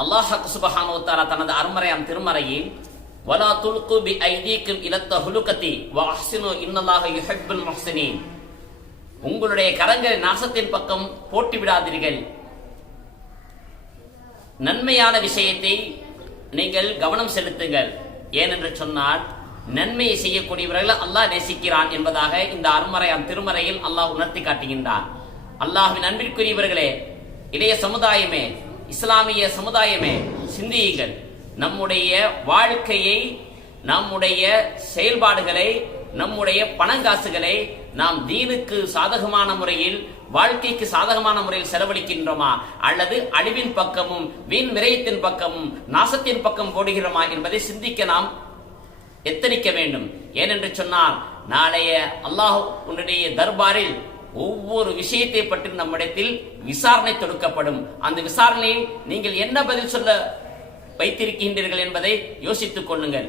அல்லாஹ் சுப்ஹானஹு வ தஆலா தனது அருமறையாம் திருமறையில் வலா துல்கு பி ஐதீக்கும் இலத்த ஹுலுகதி வ அஹ்சினு இன்னல்லாஹ யுஹிப்புல் முஹ்சினீன், உங்களுடைய கரங்களை நாசத்தின் பக்கம் போட்டு விடாதீர்கள், நன்மையான விஷயத்தை நீங்கள் கவனம் செலுத்துங்கள். ஏனென்று சொன்னால் நன்மையை செய்யக்கூடியவர்கள் அல்லாஹ் நேசிக்கிறான் என்பதாக இந்த அருமறையாம் திருமறையில் அல்லாஹ் உணர்த்தி காட்டுகின்றான். அல்லாஹ்வின் அன்பிற்குரியவர்களே, இளைய சமுதாயமே, இஸ்லாமிய சமுதாயமே, சிந்தியுங்கள். நம்முடைய வாழ்க்கையை, நம்முடைய செயல்பாடுகளை, நம்முடைய பணங்காசுகளை நாம் தீனுக்கு சாதகமான முறையில், வாழ்க்கைக்கு சாதகமான முறையில் செலவழிக்கின்றோமா அல்லது அழிவின் பக்கமும் வீண் விரயத்தின் பக்கமும் நாசத்தின் பக்கம் போடுகிறோமா என்பதை சிந்திக்க நாம் எத்தனிக்க வேண்டும். ஏனென்று சொன்னால் நாளைய அல்லாஹ் உன்னுடைய தர்பாரில் ஒவ்வொரு விஷயத்தை பற்றி நம்மிடத்தில் விசாரணை தொடுக்கப்படும். அந்த விசாரணையில் நீங்கள் என்ன பதில் சொல்ல வைத்திருக்கின்றீர்கள் என்பதை யோசித்துக் கொள்ளுங்கள்.